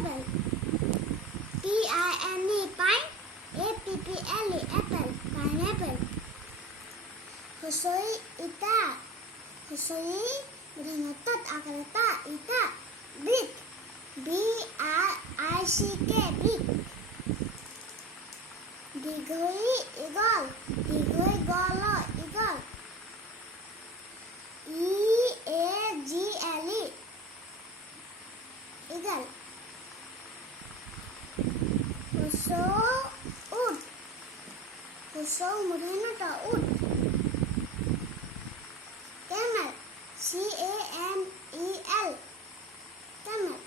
apple. P-I-N-E pine. A-P-P-L-E apple. Pineapple. Husoi ita. Husoi beringotot akarata ita. Brick. B-R-I-C-K brick. Dighoi eagle. Dighoi golo eagle. E-A-G-L-E eagle. Husou ut. Husou murinata ut. Camel. C-A-M-E-L camel.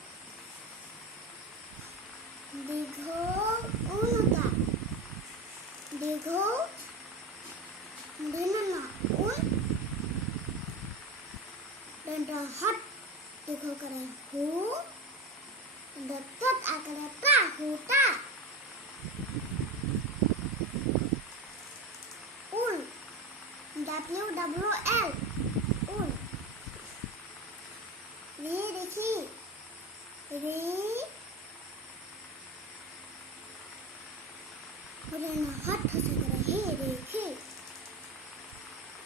Dighou unuta. Dighou murinana un. Dan hot dighou kare hu. Dekat akarata huta. Ul. W-W-L ul. Ri देखी ri मुझे हाथ हंसा कर हे देखी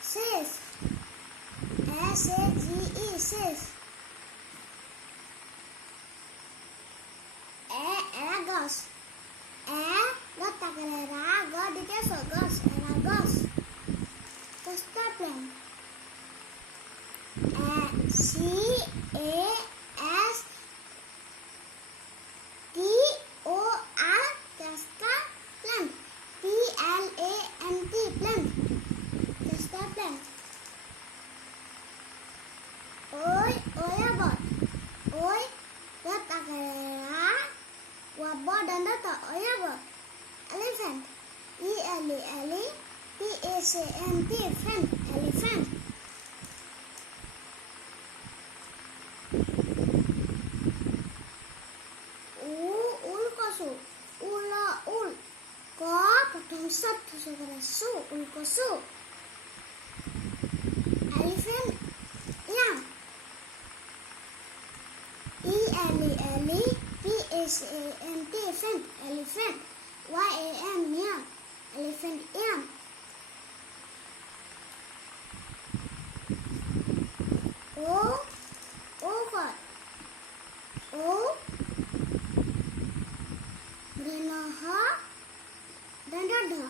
says S-A-G-E says Aragos gata kare ra go dite so gos Aragos Castor plant C-A-S-T-O-R Castor plant P-L-A-N-T plant Castor plant Oi oyabot Oi gata kare ra wabo dan data oyabot Elephant E-L-E-P-A-C-N-T friend elephant ul kosu ula ul ko potong sat segera su ul kosu elephant yam E-L-E-P-A-C-A-N-T friend elephant Y-A-M yam elephant yam God Brinoha dan dada